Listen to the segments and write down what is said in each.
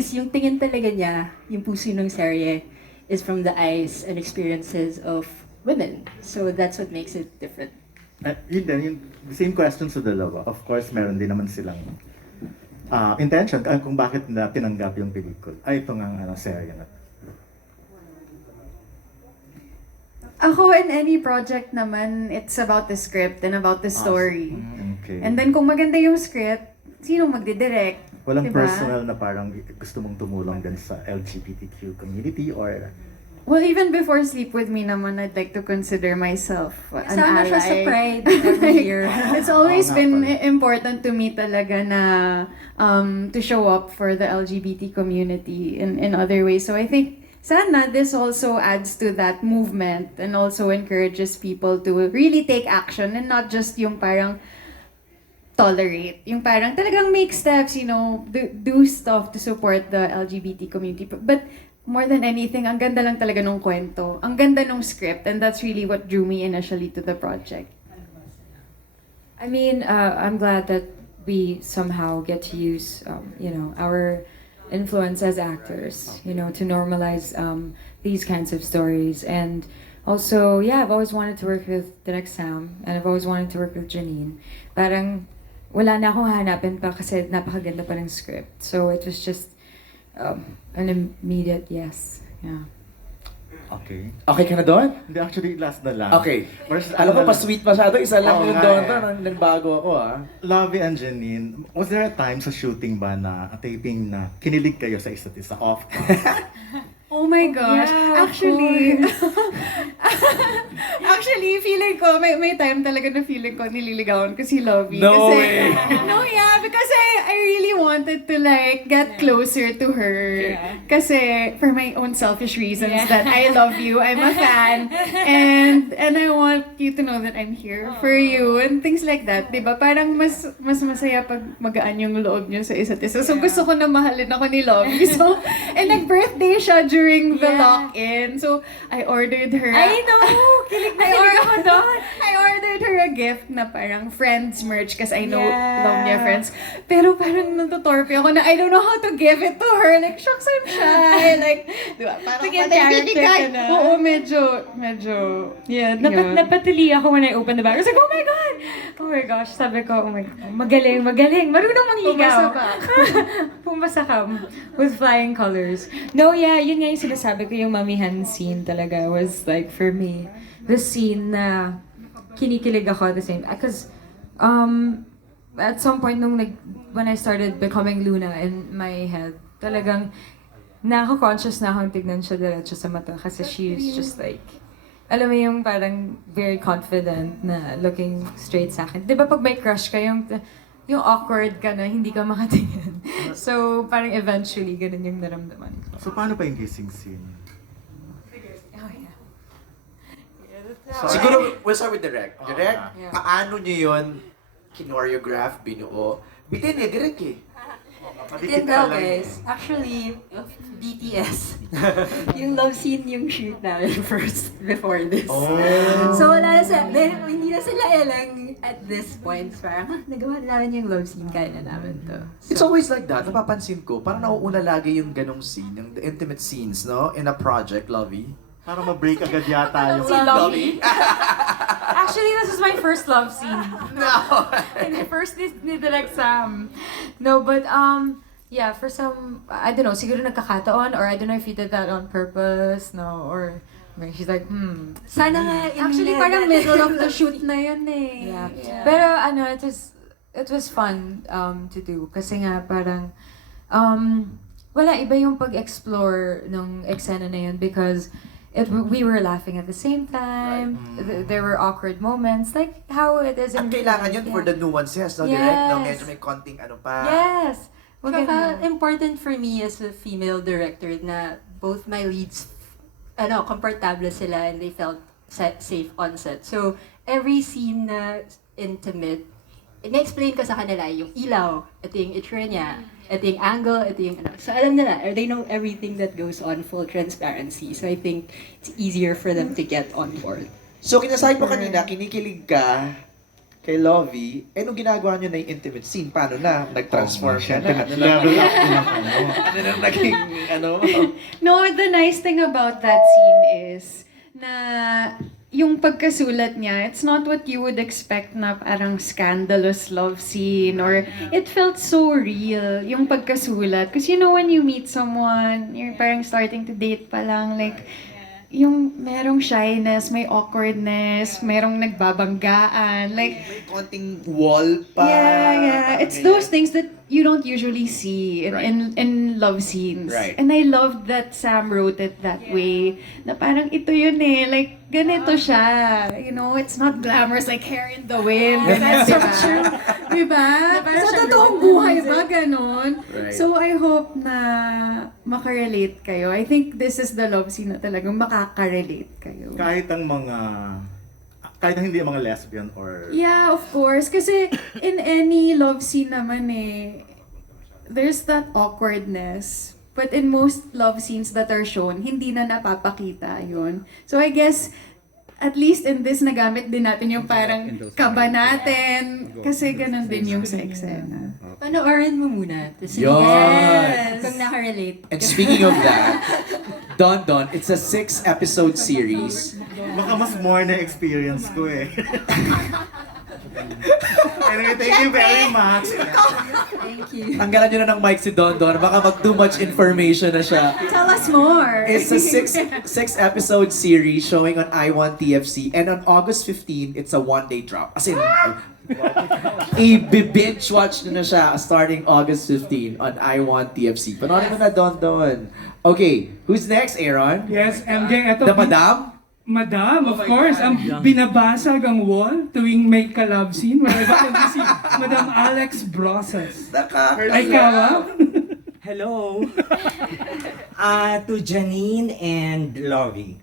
is yung tingin talaga niya, yung puso ng serye, is from the eyes and experiences of women. So that's what makes it different. Yun din, yung same question sa dalawa. Of course, meron din naman silang intention kung bakit na tinanggap yung pelikula. Ay, ito nga serye na. Ako, in any project naman, it's about the script and about the story. Okay. And then kung maganda yung script, sino magdidirect? Walang diba? personal na parang gusto mong tumulong din sa LGBTQ community or... Well, even before Sleep With Me naman, I'd like to consider myself an Kasama ally. siya sa Pride every year. It's always Oo nga been pala. important to me talaga na to show up for the LGBT community in other ways. So I think sana this also adds to that movement and also encourages people to really take action and not just yung parang tolerate. Yung parang talagang make steps, do stuff to support the LGBT community. But more than anything, ang ganda lang talaga nung kwento. Ang ganda nung script, and that's really what drew me initially to the project. I mean, I'm glad that we somehow get to use, our influence as actors, to normalize these kinds of stories. And also, yeah, I've always wanted to work with Direct Sam, and I've always wanted to work with Janine. Parang wala na akong hahanapin pa kasi napakaganda pa ng script. So it was just an immediate yes. Yeah. Okay. Okay ka na doon? Hindi, actually, last na lang. Okay. First, Alam ko pa sweet masyado, isa lang Oo yung nga doon eh. nagbago ako Lovi and Janine, was there a time sa shooting ba na taping na kinilig kayo sa isa't isa off? Oh my gosh. Yeah, of Actually, feeling ko, may time talaga na feeling ko nililigawan ko si Lovi. No kasi, way. No, yeah, because I really wanted to get closer to her. Kasi for my own selfish reasons that I love you, I'm a fan, and I want you to know that I'm here for you, and things like that, diba? Parang mas masaya pag magaan yung loob niyo sa isa't isa. So gusto ko na mahalin ako ni Lovi. So, and nag-birthday siya during the lock-in. So, I ordered her. I know! Kilig na kilig ako doon! I ordered her a gift na parang friends merch kasi I know Yeah. love niya friends. Pero parang natutorpe ako na I don't know how to give it to her. Like, shucks, I'm shy. Like, di ba? Parang Sige, character ka na. Oo, medyo, Yeah, Yeah. napatili ako when I opened the bag. I was like, oh my God! Oh my gosh, sabi ko, oh my God, magaling. Marunong mangligaw. Pumasa ka. Pumasa ka with flying colors. No, yeah, yun nga yung sinasabi ko, yung mamihan scene talaga was like, for me, the scene na kinikilig ako at the same, because at some point when I started becoming Luna in my head, talagang nako-conscious na akong tignan siya diretso sa mata kasi she's just like, alam mo yung parang very confident na looking straight sa akin. Di ba pag may crush ka, yung awkward ka na hindi ka makatingin. So parang eventually, ganun yung naramdaman ko. So, paano pa yung kissing scene? Oh, yeah. Siguro, we'll start with Direct. Direct, Yeah. paano nyo yun kinoreograph, binuo? Bitin Direct eh. Didn't know, guys. Actually, BTS. Yung love scene yung shoot namin first before this. Oh. So wala na sila, hindi na sila elang at this point. Parang, nagawa na namin yung love scene, kaya na namin to. It's always like that. Napapansin ko, parang nauuna lagi yung ganong scene, yung the intimate scenes, no? In a project, Lovi. Parang ma-break agad yata yung... Si Lovi? Actually, this is my first love scene. No! And the first ni Direct Sam. No, but yeah, for some, I don't know, siguro nagkakataon, or I don't know if he did that on purpose, no, or she's like, Sana nga, actually parang middle of the shoot na yun eh. Yeah. Pero it was fun to do kasi nga parang wala, iba yung pag-explore ng eksena na yun because we were laughing at the same time. There were awkward moments like how it is At in kailangan yun for the nuances, no? Direct, no? Medyo may konting ano pa. Yes. Saka Maganda. important for me as a female director na both my leads, komportable sila and they felt safe on set. So, every scene na intimate, in-explain ko sa kanila yung ilaw, ito yung itsura niya, ito yung angle, ito yung ano. So, alam nila, or they know everything that goes on, full transparency. So, I think it's easier for them to get on board. So, kinasabi mo kanina, kinikilig ka kay Lovi, nung ginagawa nyo na yung intimate scene, paano na? Nag-transform ka Siyempre, na? Ano na? level up din ako. Ano na naging, No, the nice thing about that scene is na yung pagkasulat niya, it's not what you would expect na parang scandalous love scene or it felt so real, yung pagkasulat. Because you know when you meet someone, you're parang starting to date pa lang, like, yung merong shyness, may awkwardness, merong nagbabanggaan, like, may konting wall pa. yeah. It's those things that you don't usually see in, Right. in love scenes. Right. And I loved that Sam wrote it that way. Na parang ito yun eh. Like, ganito siya. You know, it's not glamorous like hair in the wind. That's true. Diba? Sa totoong buhay ba, ganon? Right. So I hope na makarelate kayo. I think this is the love scene na talagang makaka-relate kayo. Kahit ang hindi mga lesbian or... Yeah, of course. Kasi in any love scene naman eh, there's that awkwardness. But in most love scenes that are shown, hindi na napapakita yun. So I guess, at least in this, nagamit din natin yung parang kaba natin. Kasi ganun din yung sa eksena. Panoorin mo muna. Tapos Yes! kung nakarelate. And speaking of that, Don, it's a 6-episode series. Baka mas more na experience ko eh. Anyway, thank you very much. Thank you. Tanggalan nyo na ng mic si Don. Baka mag-too much information na siya. Tell us more! It's a 6-episode series showing on I1 TFC. And on August 15, it's a one-day drop. As in, i-binge watch na siya starting August 15 on I1 TFC. Panoorin mo na, Don. Okay, who's next, Aaron? Yes, MJ, eto. The Madam? Madam, of course, ang binabasag ang wall tuwing may ka-love scene. Wala ba kundi si Madam Alex Brosas. Ay, kawa? Hello. To Janine and Lovi.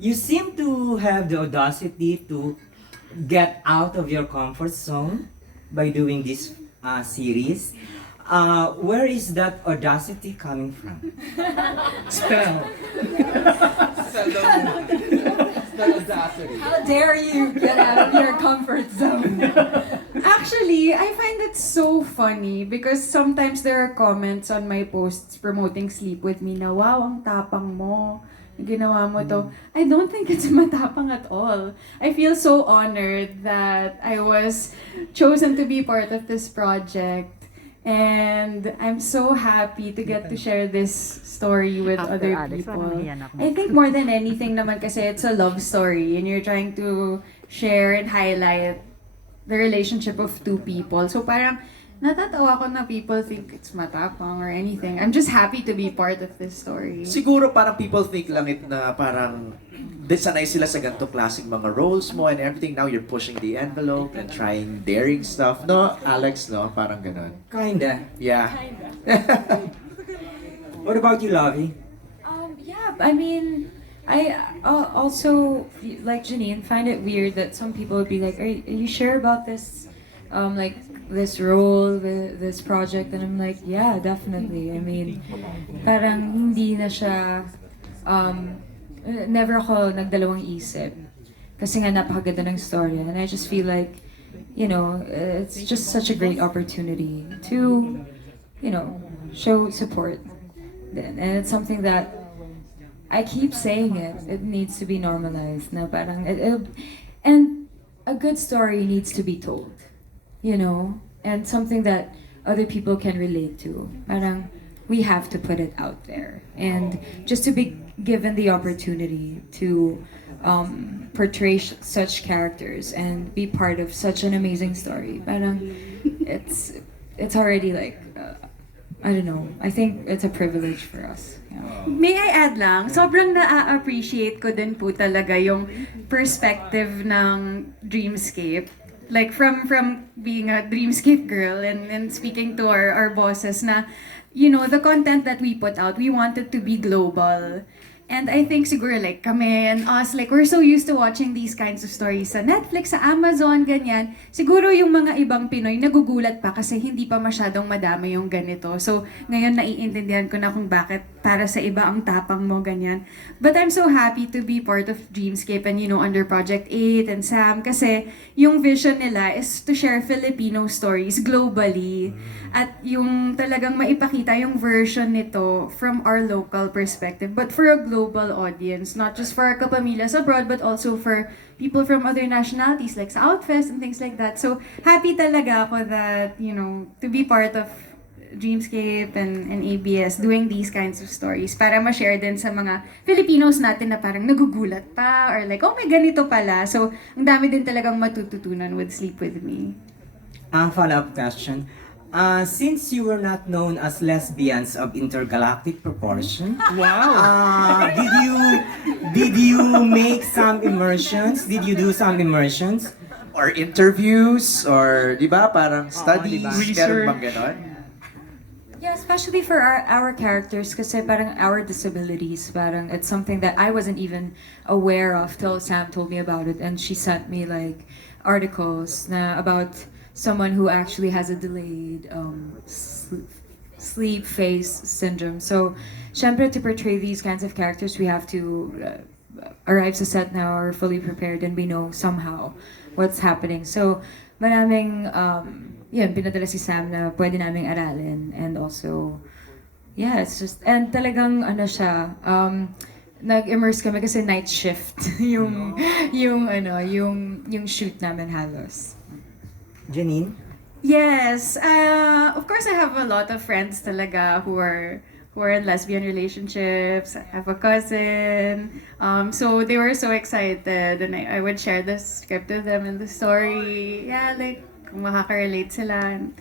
You seem to have the audacity to get out of your comfort zone by doing this series. Where is that audacity coming from? Spell. How dare you get out of your comfort zone? Actually, I find it so funny because sometimes there are comments on my posts promoting Sleep With Me na, wow, ang tapang mo. Ginawa mo to. I don't think it's matapang at all. I feel so honored that I was chosen to be part of this project. And I'm so happy to get to share this story with other people. I think more than anything naman kasi it's a love story and you're trying to share and highlight the relationship of two people. So parang natatawa ko na people think it's matapang or anything. I'm just happy to be part of this story. Siguro parang people think lang it na parang sanay sila sa ganitong klaseng mga roles mo and everything. Now you're pushing the envelope and trying daring stuff. No, Alex, no? Parang ganun. Kinda. Yeah. What about you, Lovi? Yeah, I mean, I also, like Janine, find it weird that some people would be like, are you sure about this, like, this role, this project? And I'm like, yeah, definitely. I mean, parang hindi na siya, never ako nagdalawang isip. Kasi nga napakaganda ng story. And I just feel like, you know, it's just such a great opportunity to, you know, show support. And it's something that I keep saying it needs to be normalized. Na parang, and a good story needs to be told, you know? And something that other people can relate to. Parang, we have to put it out there. And just to be given the opportunity to portray such characters and be part of such an amazing story. Parang, it's already like, I don't know, I think it's a privilege for us. Yeah. May I add lang, sobrang na-appreciate ko din po talaga yung perspective ng Dreamscape. Like from being a Dreamscape girl and speaking to our bosses na, you know, the content that we put out, we want it to be global. And I think siguro like kami and us, like we're so used to watching these kinds of stories sa Netflix, sa Amazon, ganyan. Siguro yung mga ibang Pinoy nagugulat pa kasi hindi pa masyadong madami yung ganito. So ngayon naiintindihan ko na kung bakit para sa iba ang tapang mo, ganyan. But I'm so happy to be part of Dreamscape and under Project 8 and Sam kasi yung vision nila is to share Filipino stories globally. At yung talagang maipakita yung version nito from our local perspective, but for a global audience, not just for our kapamilyas abroad, but also for people from other nationalities like sa Outfest and things like that. So happy talaga ako that, to be part of Dreamscape and ABS doing these kinds of stories para ma-share din sa mga Filipinos natin na parang nagugulat pa or like, oh may ganito pala. So ang dami din talagang matututunan with Sleep With Me. Follow-up question. Since you were not known as lesbians of intergalactic proportion, did you make some immersions? Did you do some immersions? Or interviews, or di ba, parang studies, Research. meron bang ganon? Yeah, especially for our characters kasi parang our disabilities, parang it's something that I wasn't even aware of till Sam told me about it, and she sent me like articles na about someone who actually has a delayed sleep phase syndrome. So, syempre to portray these kinds of characters, we have to arrive sa set now or fully prepared and we know somehow what's happening. So, maraming pinadala si Sam na pwede naming aralin, and also it's just, and talagang siya, nag-immerse kami kasi night shift yung shoot namin halos. Janine? Yes, of course I have a lot of friends talaga who are in lesbian relationships. I have a cousin. So they were so excited and I would share the script with them and the story. Yeah, like kung makaka-relate sila. And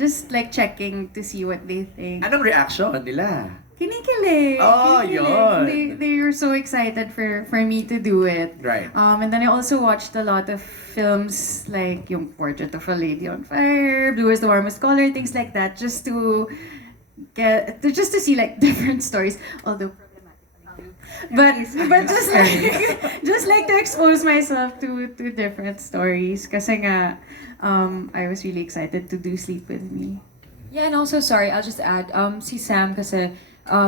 just like checking to see what they think. Anong reaction nila? Kinikilig. Oh, Kinikilig. They were so excited for me to do it. Right. And then I also watched a lot of films like yung Portrait of a Lady on Fire, Blue is the Warmest Color, things like that, just to see like different stories. Although but just like to expose myself to different stories kasi nga I was really excited to do Sleep With Me. Yeah, and also, sorry, I'll just add, si Sam kasi,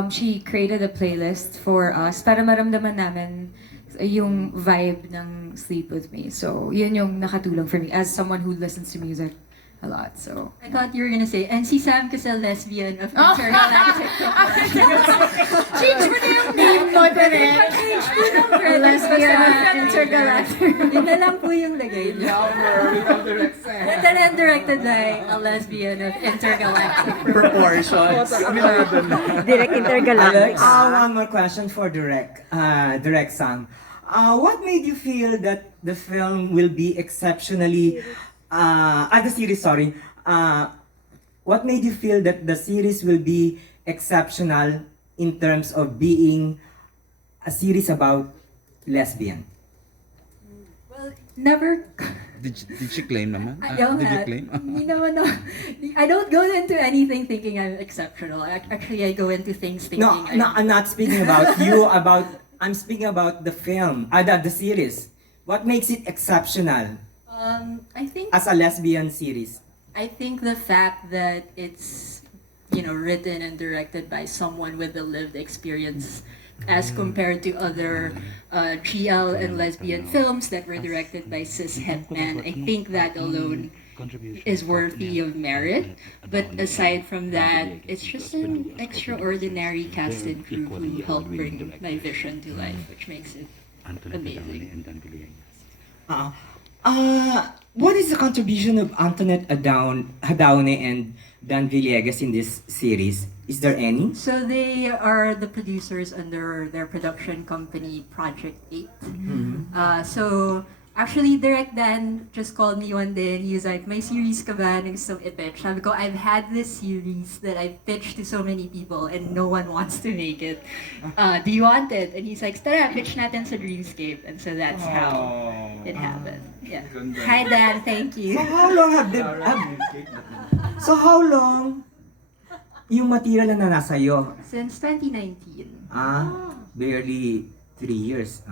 she created a playlist for us para maramdaman namin yung vibe ng Sleep With Me. So, yun yung nakatulong for me as someone who listens to music a lot. So, I thought you were gonna say, and si Sam kasi lesbian of intergalactic. Change mo na yung name mo, direct. Change mo ng girl. Lesbian of intergalactic. Yun na lang po yung lagay niya. And then directed by a lesbian of intergalactic Proportions. Direct intergalactic. One more question for Direct Sam. What made you feel that the film will be exceptionally the series, sorry. What made you feel that the series will be exceptional in terms of being a series about lesbian? Well, never. Did she claim naman? Ayaw Did you nga. claim? Hindi naman no. I don't go into anything thinking I'm exceptional. Actually, I go into things thinking I'm not speaking about you. I'm speaking about the film, the series. What makes it exceptional I think as a lesbian series? I think the fact that it's written and directed by someone with a lived experience as compared to other GL and lesbian films that were directed by cis het men. I think that alone is worthy of merit. But aside from that, it's just an extraordinary cast and crew who helped bring my vision to life, which makes it amazing. What is the contribution of Antoinette Adaune and Dan Villegas in this series? Is there any? So they are the producers under their production company, Project 8. So actually, Direct Dan just called me one day and he was like, may series ka ba na gustong i-pitch? Sabi ko, I've had this series that I've pitched to so many people and no one wants to make it. Do you want it? And he's like, tara, pitch natin sa Dreamscape. And so that's how it happened. Yeah. Hi Dan, thank you. So how long yung material na nasa iyo? Since 2019. barely 3 years.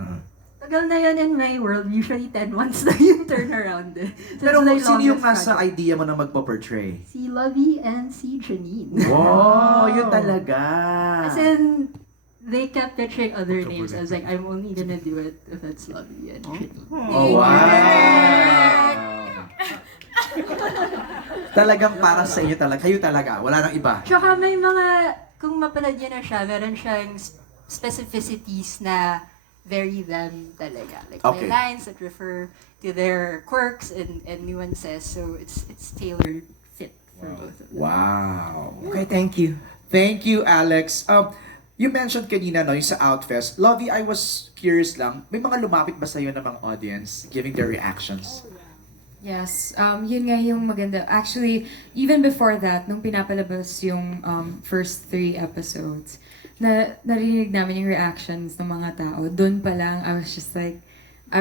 Tagal na yun in my world. Usually 10 months na yung turnaround. So Pero it's my sino yung longest nasa project. idea mo na magpo-portray? Si Lovi and si Janine. Wow, yun talaga. As in, they kept pitching other names. I was like, I'm only gonna do it if it's Lovi and Janine. Oh, wow. Talagang para sa inyo talaga. Kayo talaga. Wala nang iba. Tsaka may mga, kung mapanood niyo na siya, meron siyang specificities na very them talaga. Like Okay. may lines that refer to their quirks and nuances. So it's tailored fit for both of them. Wow. Okay, thank you. Thank you, Alex. You mentioned kanina, no, yung sa Outfest. Lovey, I was curious lang, may mga lumapit ba sa'yo ng mga audience giving their reactions? Yes, yun nga yung maganda. Actually, even before that, nung pinapalabas yung first 3 episodes, narinig namin yung reactions ng mga tao. Doon pa lang, I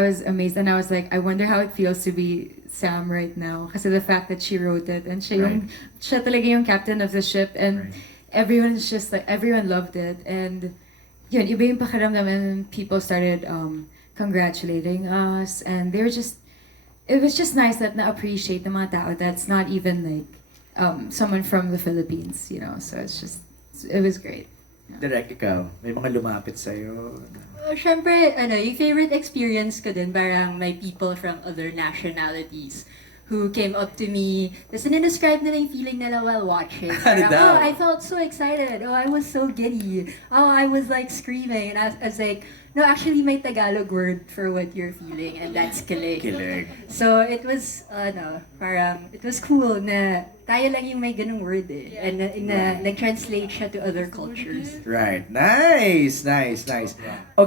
was amazed and I was like, I wonder how it feels to be Sam right now. Kasi the fact that she wrote it and siya talaga yung captain of the ship and everyone's just like, everyone loved it. And yun, iba yung pakiramdam and people started congratulating us and they were just, it was just nice that na-appreciate ng mga tao that's not even like someone from the Philippines, you know. So it was great. Direct, ikaw, may mga lumapit sa'yo. Syempre, yung favorite experience ko din, parang may people from other nationalities who came up to me, tapos describe nila yung feeling nila while watching. Parang, daw? I felt so excited. I was so giddy. I was like screaming. And I was like, no, actually may Tagalog word for what you're feeling, and that's kilig. Kilig. So it was, parang, it was cool na tayo lang yung may ganung word eh. And nag-translate siya to other cultures. Right. Nice.